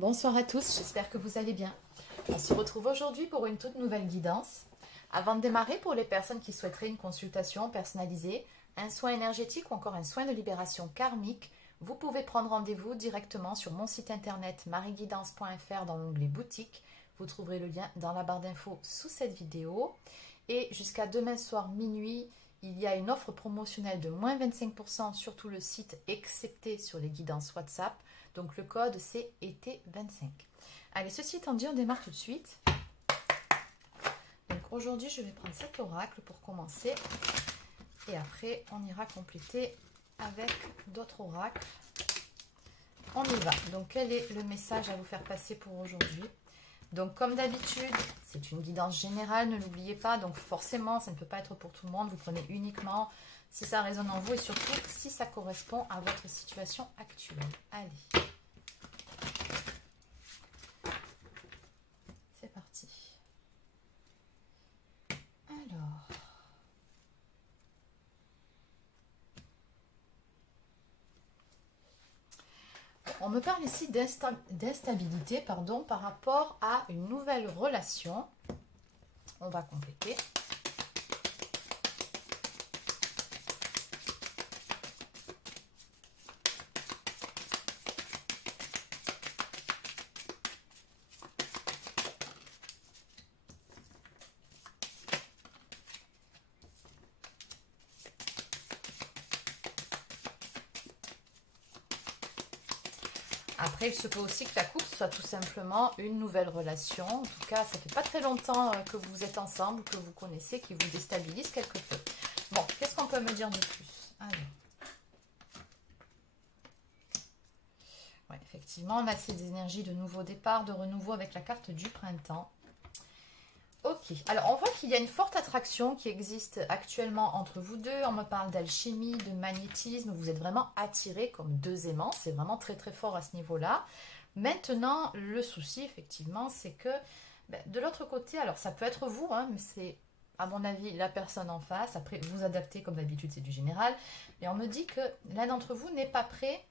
Bonsoir à tous, j'espère que vous allez bien. On se retrouve aujourd'hui pour une toute nouvelle guidance. Avant de démarrer, pour les personnes qui souhaiteraient une consultation personnalisée, un soin énergétique ou encore un soin de libération karmique, vous pouvez prendre rendez-vous directement sur mon site internet marieguidance.fr dans l'onglet boutique. Vous trouverez le lien dans la barre d'infos sous cette vidéo. Et jusqu'à demain soir minuit, il y a une offre promotionnelle de moins 25% sur tout le site, excepté sur les guidances WhatsApp. Donc le code c'est été25. Allez, ceci étant dit, on démarre tout de suite. Donc aujourd'hui, je vais prendre cet oracle pour commencer. Et après, on ira compléter avec d'autres oracles. On y va. Donc quel est le message à vous faire passer pour aujourd'hui? Donc comme d'habitude, c'est une guidance générale, ne l'oubliez pas. Donc forcément, ça ne peut pas être pour tout le monde. Vous prenez uniquement si ça résonne en vous et surtout si ça correspond à votre situation actuelle. Allez. C'est parti. Alors. On me parle ici d'instabilité par rapport à une nouvelle relation. On va compléter. Après, il se peut aussi que la couple soit tout simplement une nouvelle relation. En tout cas, ça fait pas très longtemps que vous êtes ensemble, que vous connaissez, qui vous déstabilise quelque peu. Bon, qu'est-ce qu'on peut me dire de plus? Alors. Ouais, effectivement, on a ces énergies de nouveau départ, de renouveau avec la carte du printemps. Ok, alors on voit qu'il y a une forte attraction qui existe actuellement entre vous deux. On me parle d'alchimie, de magnétisme. Vous êtes vraiment attirés comme deux aimants. C'est vraiment très très fort à ce niveau-là. Maintenant, le souci, effectivement, c'est que de l'autre côté, alors ça peut être vous, hein, mais c'est à mon avis la personne en face. Après, vous adaptez comme d'habitude, c'est du général. Et on me dit que l'un d'entre vous n'est pas prêt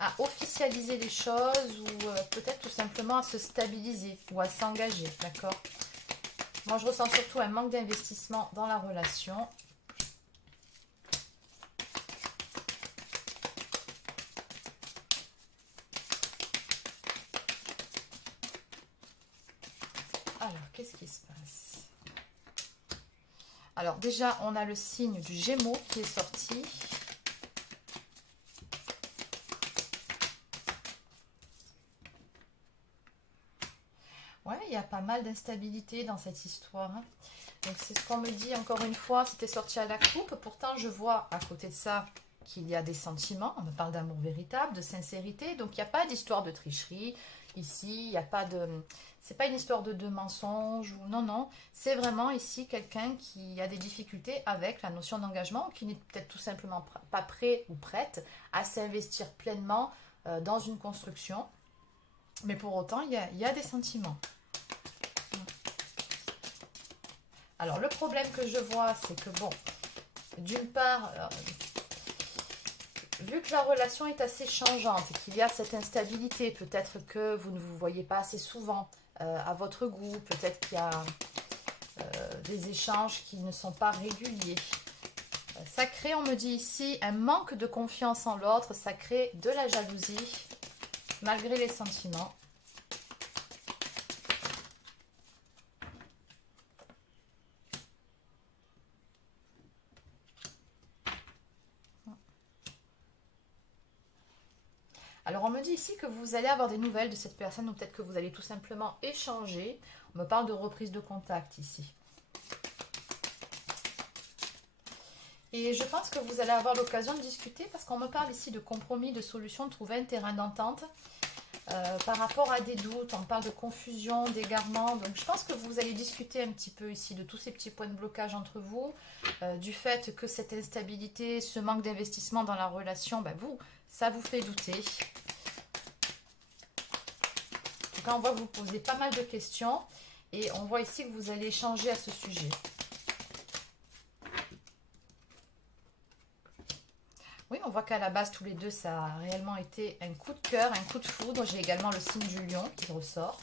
à officialiser les choses ou peut-être tout simplement à se stabiliser ou à s'engager, d'accord ? Moi, je ressens surtout un manque d'investissement dans la relation. Alors, qu'est-ce qui se passe? Alors, déjà, on a le signe du Gémeaux qui est sorti. Ouais, il y a pas mal d'instabilité dans cette histoire. Donc, c'est ce qu'on me dit encore une fois. C'était sorti à la coupe. Pourtant, je vois à côté de ça qu'il y a des sentiments. On me parle d'amour véritable, de sincérité. Donc, il n'y a pas d'histoire de tricherie. Ici, il n'y a pas de... C'est pas une histoire de deux mensonges. Ou... Non, non. C'est vraiment ici quelqu'un qui a des difficultés avec la notion d'engagement, qui n'est peut-être tout simplement pas prêt ou prête à s'investir pleinement dans une construction. Mais pour autant, il y a des sentiments. Alors, le problème que je vois, c'est que, bon, d'une part, vu que la relation est assez changeante et qu'il y a cette instabilité, peut-être que vous ne vous voyez pas assez souvent à votre goût, peut-être qu'il y a des échanges qui ne sont pas réguliers. Ça crée, on me dit ici, un manque de confiance en l'autre, ça crée de la jalousie, malgré les sentiments. Alors, on me dit ici que vous allez avoir des nouvelles de cette personne ou peut-être que vous allez tout simplement échanger. On me parle de reprise de contact ici. Et je pense que vous allez avoir l'occasion de discuter parce qu'on me parle ici de compromis, de solution, de trouver un terrain d'entente par rapport à des doutes. On me parle de confusion, d'égarement. Donc, je pense que vous allez discuter un petit peu ici de tous ces petits points de blocage entre vous, du fait que cette instabilité, ce manque d'investissement dans la relation, ça vous fait douter. En tout cas, on voit que vous posez pas mal de questions et on voit ici que vous allez échanger à ce sujet. Oui, on voit qu'à la base, tous les deux, ça a réellement été un coup de cœur, un coup de foudre. J'ai également le signe du lion qui ressort.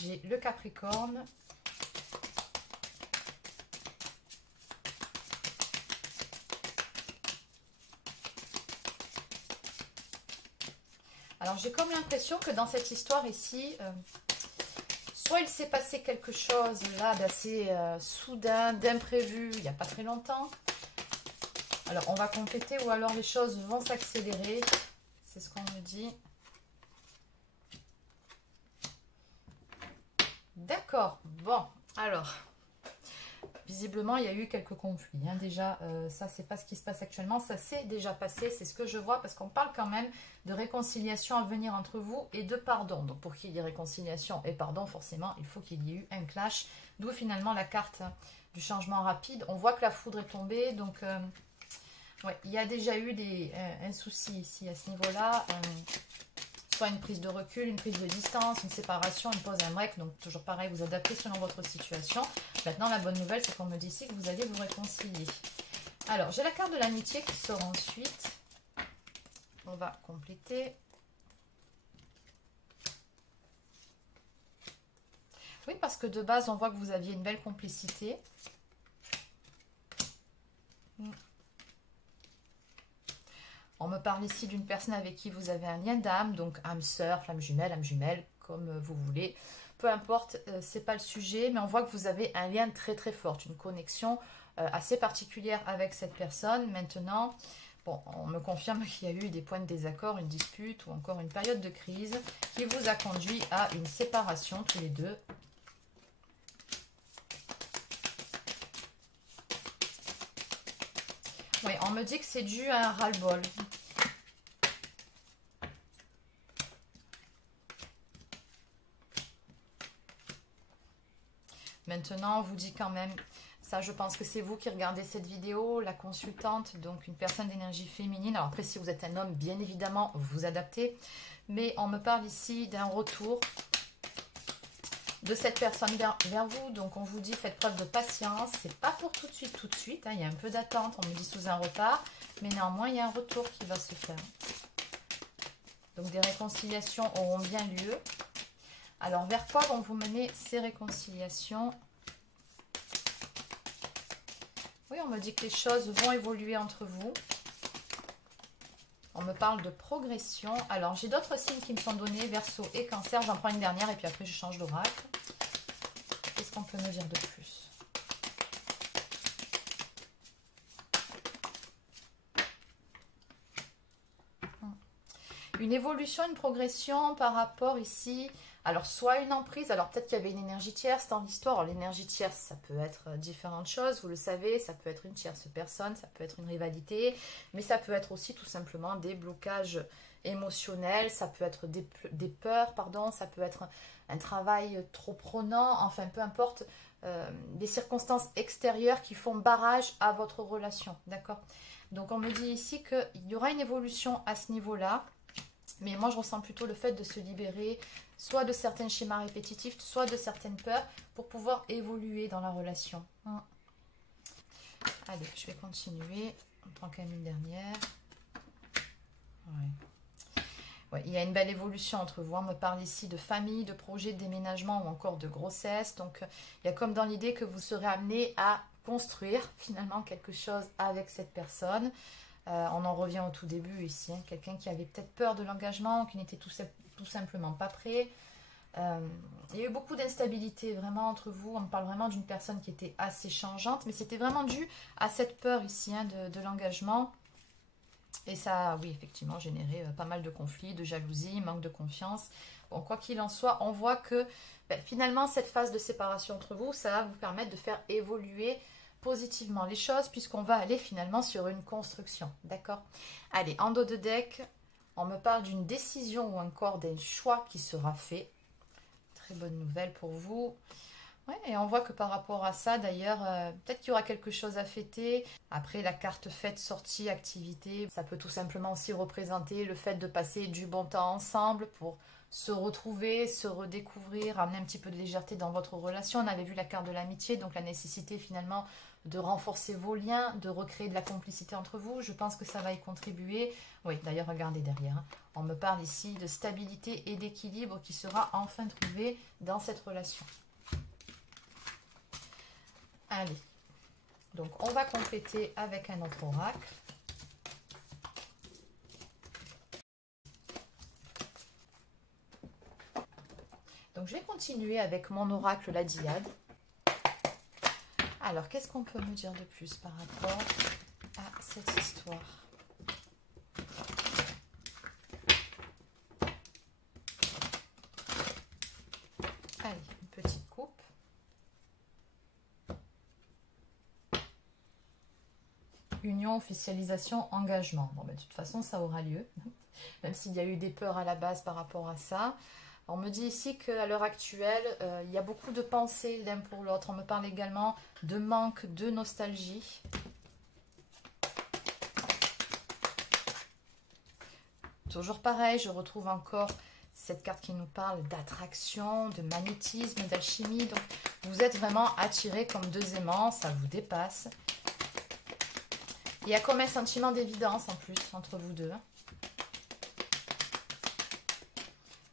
J'ai le Capricorne. Alors, j'ai comme l'impression que dans cette histoire ici, soit il s'est passé quelque chose là d'assez soudain, d'imprévu, il n'y a pas très longtemps. Alors, on va compléter ou alors les choses vont s'accélérer. C'est ce qu'on me dit. D'accord. Bon, alors... Visiblement, il y a eu quelques conflits. Hein. Déjà, ça, c'est pas ce qui se passe actuellement. Ça s'est déjà passé. C'est ce que je vois parce qu'on parle quand même de réconciliation à venir entre vous et de pardon. Donc, pour qu'il y ait réconciliation et pardon, forcément, il faut qu'il y ait eu un clash. D'où finalement la carte du changement rapide. On voit que la foudre est tombée. Donc, ouais, il y a déjà eu un souci ici à ce niveau-là. Soit une prise de recul, une prise de distance, une séparation, une pause, un break. Donc, toujours pareil, vous adaptez selon votre situation. Maintenant, la bonne nouvelle, c'est qu'on me dit ici que vous allez vous réconcilier. Alors, j'ai la carte de l'amitié qui sort ensuite. On va compléter. Oui, parce que de base, on voit que vous aviez une belle complicité. On me parle ici d'une personne avec qui vous avez un lien d'âme, donc âme sœur, âme jumelle, comme vous voulez. Peu importe, c'est pas le sujet, mais on voit que vous avez un lien très très fort, une connexion assez particulière avec cette personne. Maintenant, bon, on me confirme qu'il y a eu des points de désaccord, une dispute ou encore une période de crise qui vous a conduit à une séparation tous les deux. Oui, on me dit que c'est dû à un ras-le-bol. Maintenant, on vous dit quand même, ça je pense que c'est vous qui regardez cette vidéo, la consultante, donc une personne d'énergie féminine. Alors après, si vous êtes un homme, bien évidemment, vous adaptez. Mais on me parle ici d'un retour de cette personne vers vous. Donc on vous dit, faites preuve de patience. C'est pas pour tout de suite. Hein. Il y a un peu d'attente, on me dit sous un retard. Mais néanmoins, il y a un retour qui va se faire. Donc des réconciliations auront bien lieu. Alors, vers quoi vont vous mener ces réconciliations? Oui, on me dit que les choses vont évoluer entre vous. On me parle de progression. Alors, j'ai d'autres signes qui me sont donnés, Verseau et Cancer. J'en prends une dernière et puis après, je change d'oracle. Qu'est-ce qu'on peut me dire de plus? Une évolution, une progression par rapport ici... Alors, soit une emprise, alors peut-être qu'il y avait une énergie tierce dans l'histoire. L'énergie tierce, ça peut être différentes choses, vous le savez, ça peut être une tierce personne, ça peut être une rivalité, mais ça peut être aussi tout simplement des blocages émotionnels, ça peut être des peurs, pardon, ça peut être un travail trop prenant, enfin peu importe, des circonstances extérieures qui font barrage à votre relation, d'accord? Donc on me dit ici qu'il y aura une évolution à ce niveau-là, mais moi je ressens plutôt le fait de se libérer soit de certains schémas répétitifs, soit de certaines peurs pour pouvoir évoluer dans la relation. Allez, je vais continuer. On prend quand même une dernière. Ouais, il y a une belle évolution entre vous. On me parle ici de famille, de projet, de déménagement ou encore de grossesse. Donc, il y a comme dans l'idée que vous serez amené à construire finalement quelque chose avec cette personne. On en revient au tout début ici. Hein. Quelqu'un qui avait peut-être peur de l'engagement, qui n'était tout simplement pas prêt. Il y a eu beaucoup d'instabilité vraiment entre vous. On me parle vraiment d'une personne qui était assez changeante, mais c'était vraiment dû à cette peur ici hein, de l'engagement. Et ça a, oui, effectivement, généré pas mal de conflits, de jalousie, manque de confiance. Bon, quoi qu'il en soit, on voit que finalement, cette phase de séparation entre vous, ça va vous permettre de faire évoluer positivement les choses, puisqu'on va aller finalement sur une construction. D'accord? Allez, en dos de deck, on me parle d'une décision ou encore d'un choix qui sera fait. Très bonne nouvelle pour vous. Ouais, et on voit que par rapport à ça, d'ailleurs, peut-être qu'il y aura quelque chose à fêter. Après, la carte fête, sortie, activité, ça peut tout simplement aussi représenter le fait de passer du bon temps ensemble pour se retrouver, se redécouvrir, amener un petit peu de légèreté dans votre relation. On avait vu la carte de l'amitié, donc la nécessité finalement de renforcer vos liens, de recréer de la complicité entre vous. Je pense que ça va y contribuer. Oui, d'ailleurs, regardez derrière. Hein. On me parle ici de stabilité et d'équilibre qui sera enfin trouvé dans cette relation. Allez, donc on va compléter avec un autre oracle. Donc je vais continuer avec mon oracle, la Diade. Alors, qu'est-ce qu'on peut me dire de plus par rapport à cette histoire? Allez, une petite coupe. Union, officialisation, engagement. Bon, ben, de toute façon, ça aura lieu. Même s'il y a eu des peurs à la base par rapport à ça. On me dit ici qu'à l'heure actuelle, il y a beaucoup de pensées l'un pour l'autre. On me parle également de manque, de nostalgie. Toujours pareil, je retrouve encore cette carte qui nous parle d'attraction, de magnétisme, d'alchimie. Donc, vous êtes vraiment attirés comme deux aimants, ça vous dépasse. Il y a comme un sentiment d'évidence en plus entre vous deux.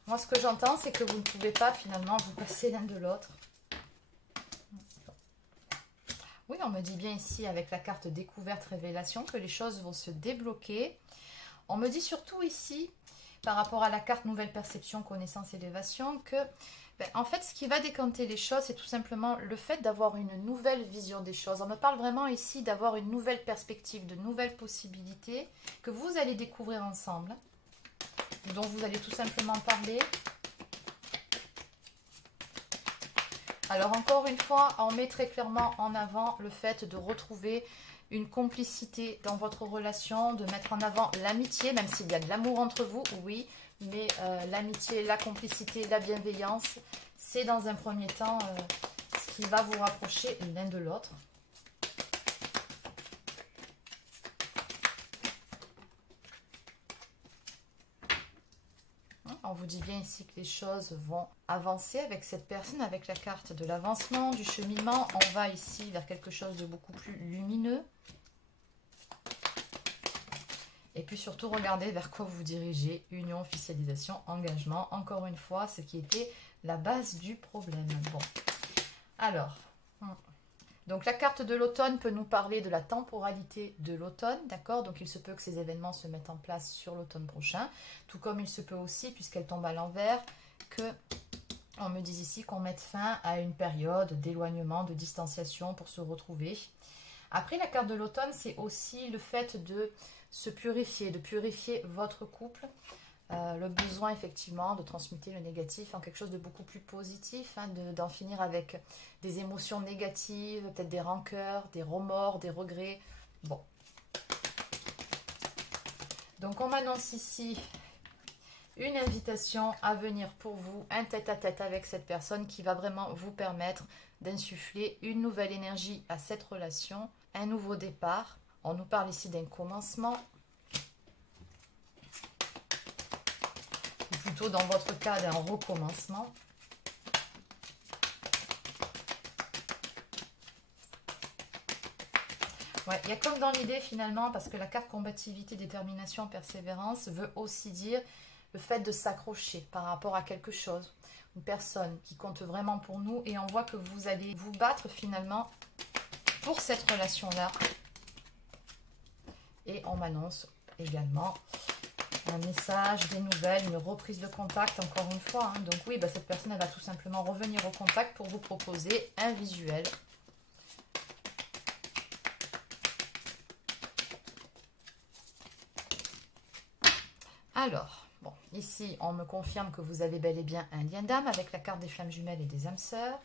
Moi, ce que j'entends, c'est que vous ne pouvez pas finalement vous passer l'un de l'autre. Oui, on me dit bien ici avec la carte découverte révélation que les choses vont se débloquer. On me dit surtout ici, par rapport à la carte nouvelle perception, connaissance, élévation, que en fait, ce qui va décanter les choses, c'est tout simplement le fait d'avoir une nouvelle vision des choses. On me parle vraiment ici d'avoir une nouvelle perspective, de nouvelles possibilités que vous allez découvrir ensemble, dont vous allez tout simplement parler. Alors encore une fois, on met très clairement en avant le fait de retrouver une complicité dans votre relation, de mettre en avant l'amitié, même s'il y a de l'amour entre vous, oui, mais l'amitié, la complicité, la bienveillance, c'est dans un premier temps ce qui va vous rapprocher l'un de l'autre. On vous dit bien ici que les choses vont avancer avec cette personne, avec la carte de l'avancement, du cheminement. On va ici vers quelque chose de beaucoup plus lumineux. Et puis surtout, regardez vers quoi vous dirigez. Union, officialisation, engagement. Encore une fois, ce qui était la base du problème. Bon, alors, donc la carte de l'automne peut nous parler de la temporalité de l'automne, d'accord? Donc il se peut que ces événements se mettent en place sur l'automne prochain, tout comme il se peut aussi, puisqu'elle tombe à l'envers, que on me dise ici qu'on mette fin à une période d'éloignement, de distanciation pour se retrouver. Après, la carte de l'automne, c'est aussi le fait de se purifier, de purifier votre couple. Le besoin effectivement de transmuter le négatif en quelque chose de beaucoup plus positif, hein, d'en finir avec des émotions négatives, peut-être des rancœurs, des remords, des regrets. Bon. Donc on m'annonce ici une invitation à venir pour vous, un tête-à-tête avec cette personne qui va vraiment vous permettre d'insuffler une nouvelle énergie à cette relation, un nouveau départ. On nous parle ici d'un commencement. Plutôt dans votre cas d'un recommencement. Ouais, il y a comme dans l'idée finalement, parce que la carte combativité, détermination, persévérance veut aussi dire le fait de s'accrocher par rapport à quelque chose. Une personne qui compte vraiment pour nous et on voit que vous allez vous battre finalement pour cette relation-là. Et on m'annonce également un message, des nouvelles, une reprise de contact encore une fois. Hein. Donc oui, cette personne elle va tout simplement revenir au contact pour vous proposer un visuel. Alors, bon, ici on me confirme que vous avez bel et bien un lien d'âme avec la carte des flammes jumelles et des âmes sœurs.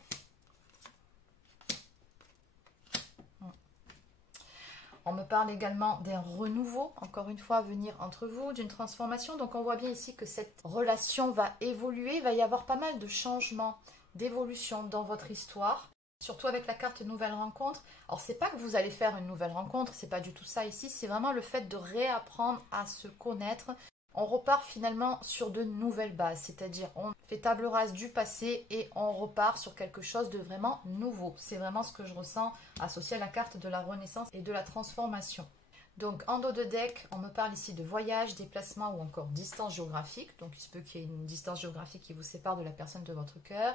On me parle également d'un renouveau, encore une fois, à venir entre vous, d'une transformation. Donc on voit bien ici que cette relation va évoluer, il va y avoir pas mal de changements d'évolution dans votre histoire, surtout avec la carte nouvelle rencontre. Alors c'est pas que vous allez faire une nouvelle rencontre, c'est pas du tout ça ici, c'est vraiment le fait de réapprendre à se connaître. On repart finalement sur de nouvelles bases, c'est-à-dire on fait table rase du passé et on repart sur quelque chose de vraiment nouveau. C'est vraiment ce que je ressens associé à la carte de la renaissance et de la transformation. Donc en dos de deck, on me parle ici de voyage, déplacement ou encore distance géographique. Donc il se peut qu'il y ait une distance géographique qui vous sépare de la personne de votre cœur.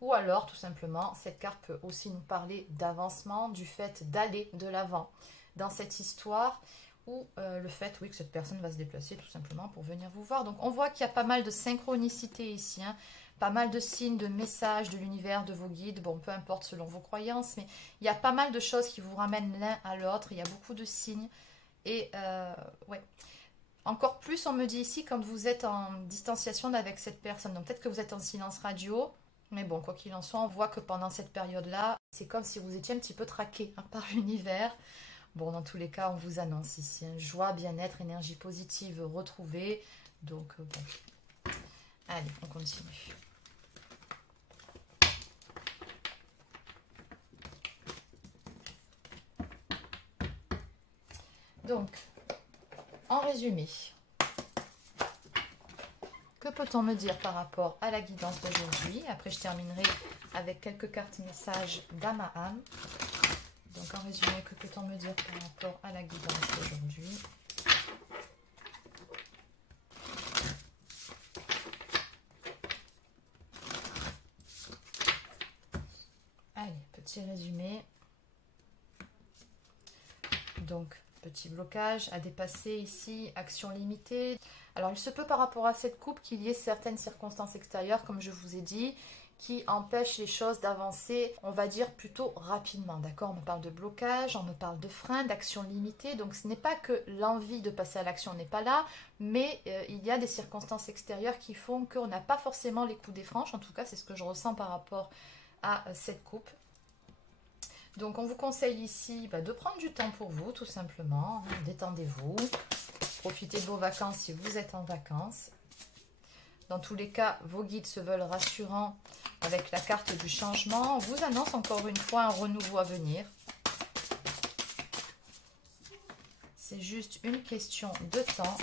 Ou alors tout simplement, cette carte peut aussi nous parler d'avancement, du fait d'aller de l'avant dans cette histoire. Ou le fait, oui, que cette personne va se déplacer tout simplement pour venir vous voir. Donc on voit qu'il y a pas mal de synchronicité ici, hein, pas mal de signes, de messages de l'univers, de vos guides, bon, peu importe selon vos croyances, mais il y a pas mal de choses qui vous ramènent l'un à l'autre, il y a beaucoup de signes, et ouais. Encore plus, on me dit ici, quand vous êtes en distanciation avec cette personne, donc peut-être que vous êtes en silence radio, mais bon, quoi qu'il en soit, on voit que pendant cette période-là, c'est comme si vous étiez un petit peu traqué hein, par l'univers. Bon, dans tous les cas, on vous annonce ici hein, joie, bien-être, énergie positive retrouvée. Donc, bon. Allez, on continue. Donc, en résumé, que peut-on me dire par rapport à la guidance d'aujourd'hui? Après, je terminerai avec quelques cartes messages d'âme à âme. Donc, en résumé, que peut-on me dire par rapport à la guidance d'aujourd'hui? Allez, petit résumé. Donc, petit blocage à dépasser ici, action limitée. Alors, il se peut par rapport à cette coupe qu'il y ait certaines circonstances extérieures, comme je vous ai dit, qui empêchent les choses d'avancer, on va dire, plutôt rapidement. D'accord? On me parle de blocage, on me parle de frein, d'action limitée. Donc, ce n'est pas que l'envie de passer à l'action n'est pas là, mais il y a des circonstances extérieures qui font qu'on n'a pas forcément les coups des franches. En tout cas, c'est ce que je ressens par rapport à cette coupe. Donc, on vous conseille ici de prendre du temps pour vous, tout simplement. Détendez-vous. Profitez de vos vacances si vous êtes en vacances. Dans tous les cas, vos guides se veulent rassurants avec la carte du changement. On vous annonce encore une fois un renouveau à venir. C'est juste une question de temps.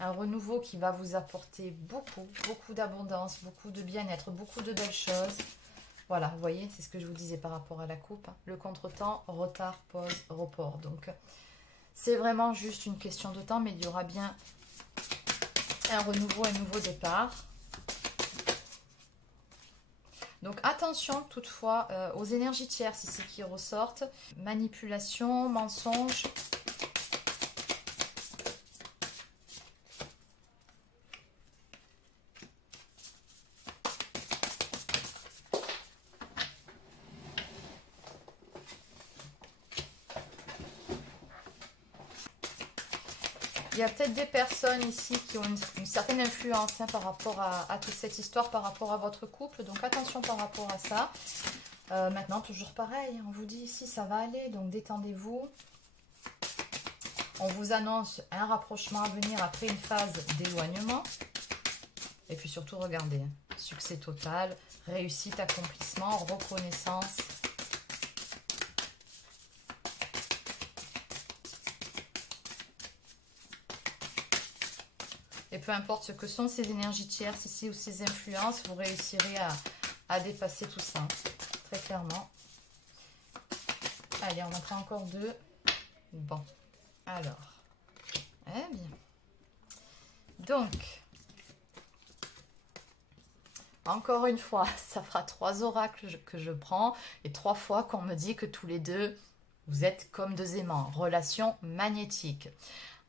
Un renouveau qui va vous apporter beaucoup d'abondance, beaucoup de bien-être, beaucoup de belles choses. Voilà, vous voyez, c'est ce que je vous disais par rapport à la coupe. Le contretemps, retard, pause, report. Donc, c'est vraiment juste une question de temps, mais il y aura bien un renouveau, un nouveau départ. Donc, attention toutefois aux énergies tierces ici qui ressortent. Manipulation, mensonge. Il y a peut-être des personnes ici qui ont une certaine influence hein, par rapport à toute cette histoire, par rapport à votre couple. Donc attention par rapport à ça. Maintenant, toujours pareil, on vous dit ici ça va aller, donc détendez-vous. On vous annonce un rapprochement à venir après une phase d'éloignement. Et puis surtout, regardez, succès total, réussite, accomplissement, reconnaissance. Et peu importe ce que sont ces énergies tierces ici ou ces influences, vous réussirez à dépasser tout ça, très clairement. Allez, on en prend encore deux. Bon, alors, eh bien. Donc, encore une fois, ça fera 3 oracles que je prends et 3 fois qu'on me dit que tous les deux, vous êtes comme 2 aimants. Relation magnétique.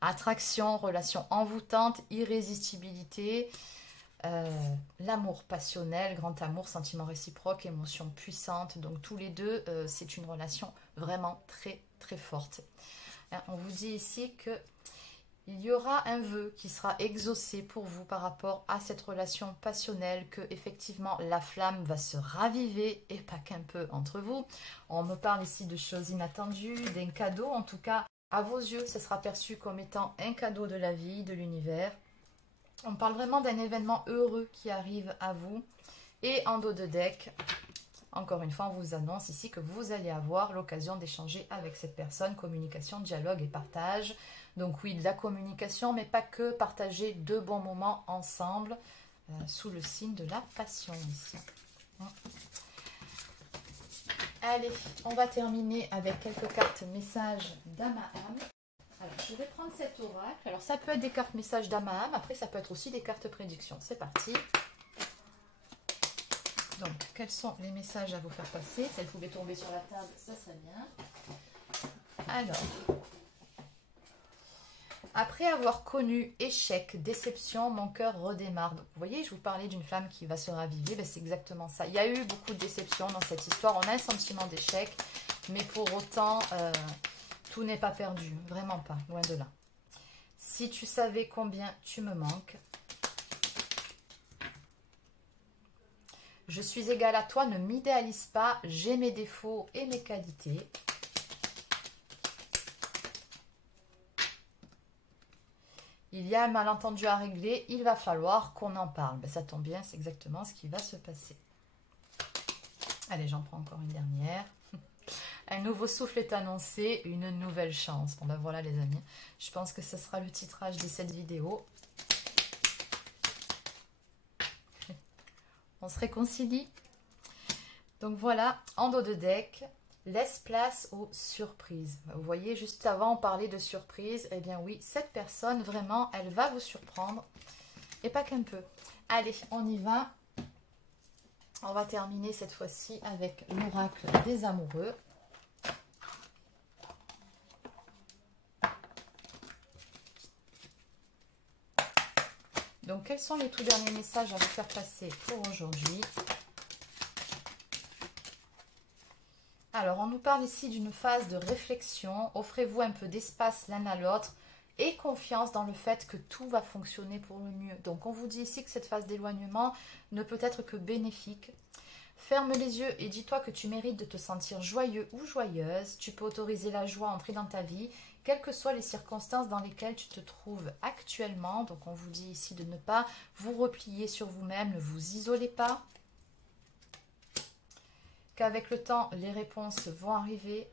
Attraction, relation envoûtante, irrésistibilité, l'amour passionnel, grand amour, sentiment réciproque, émotion puissante. Donc tous les deux, c'est une relation vraiment très forte. Hein, on vous dit ici que il y aura un vœu qui sera exaucé pour vous par rapport à cette relation passionnelle, que effectivement la flamme va se raviver et pas qu'un peu entre vous. On me parle ici de choses inattendues, d'un cadeau en tout cas. À vos yeux, ce sera perçu comme étant un cadeau de la vie, de l'univers. On parle vraiment d'un événement heureux qui arrive à vous. Et en dos de deck, encore une fois, on vous annonce ici que vous allez avoir l'occasion d'échanger avec cette personne, communication, dialogue et partage. Donc oui, de la communication, mais pas que, partager de bons moments ensemble, sous le signe de la passion ici. Allez, on va terminer avec quelques cartes messages d'âme à âme. Alors, je vais prendre cet oracle. Alors, ça peut être des cartes messages d'âme à âme. Après, ça peut être aussi des cartes prédiction. C'est parti. Donc, quels sont les messages à vous faire passer? Si elles pouvaient tomber sur la table, ça serait bien. Alors, après avoir connu échec, déception, mon cœur redémarre. Donc, vous voyez, je vous parlais d'une flamme qui va se raviver. Ben, c'est exactement ça. Il y a eu beaucoup de déceptions dans cette histoire. On a un sentiment d'échec, mais pour autant, tout n'est pas perdu. Vraiment pas, loin de là. Si tu savais combien tu me manques, je suis égale à toi, ne m'idéalise pas, j'ai mes défauts et mes qualités. Il y a un malentendu à régler, il va falloir qu'on en parle. Ben, ça tombe bien, c'est exactement ce qui va se passer. Allez, j'en prends encore une dernière. Un nouveau souffle est annoncé, une nouvelle chance. Bon ben voilà les amis, je pense que ce sera le titrage de cette vidéo. On se réconcilie. Donc voilà, en dos de deck, laisse place aux surprises. Vous voyez, juste avant, on parlait de surprise. Eh bien oui, cette personne, vraiment, elle va vous surprendre. Et pas qu'un peu. Allez, on y va. On va terminer cette fois-ci avec l'oracle des amoureux. Donc, quels sont les tout derniers messages à vous faire passer pour aujourd'hui? Alors, on nous parle ici d'une phase de réflexion. Offrez-vous un peu d'espace l'un à l'autre et confiance dans le fait que tout va fonctionner pour le mieux. Donc, on vous dit ici que cette phase d'éloignement ne peut être que bénéfique. Ferme les yeux et dis-toi que tu mérites de te sentir joyeux ou joyeuse. Tu peux autoriser la joie à entrer dans ta vie, quelles que soient les circonstances dans lesquelles tu te trouves actuellement. Donc, on vous dit ici de ne pas vous replier sur vous-même, ne vous isolez pas. Qu'avec le temps, les réponses vont arriver.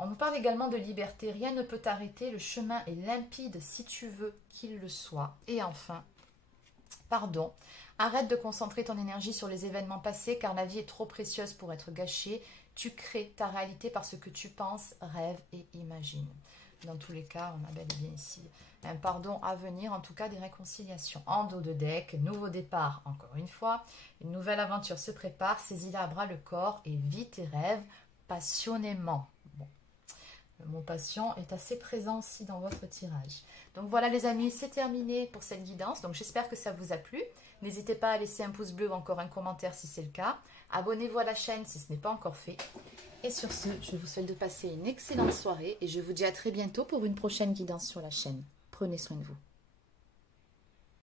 On nous parle également de liberté. Rien ne peut t'arrêter. Le chemin est limpide si tu veux qu'il le soit. Et enfin, pardon. Arrête de concentrer ton énergie sur les événements passés car la vie est trop précieuse pour être gâchée. Tu crées ta réalité par ce que tu penses, rêves et imagines. Dans tous les cas, on a bel et bien ici un pardon à venir, en tout cas des réconciliations. En dos de deck, nouveau départ, encore une fois. Une nouvelle aventure se prépare, saisis-la à bras le corps et vis tes rêves passionnément. Bon. Le mot passion est assez présent aussi dans votre tirage. Donc voilà les amis, c'est terminé pour cette guidance. Donc j'espère que ça vous a plu. N'hésitez pas à laisser un pouce bleu ou encore un commentaire si c'est le cas. Abonnez-vous à la chaîne si ce n'est pas encore fait. Et sur ce, je vous souhaite de passer une excellente soirée et je vous dis à très bientôt pour une prochaine guidance sur la chaîne. Prenez soin de vous.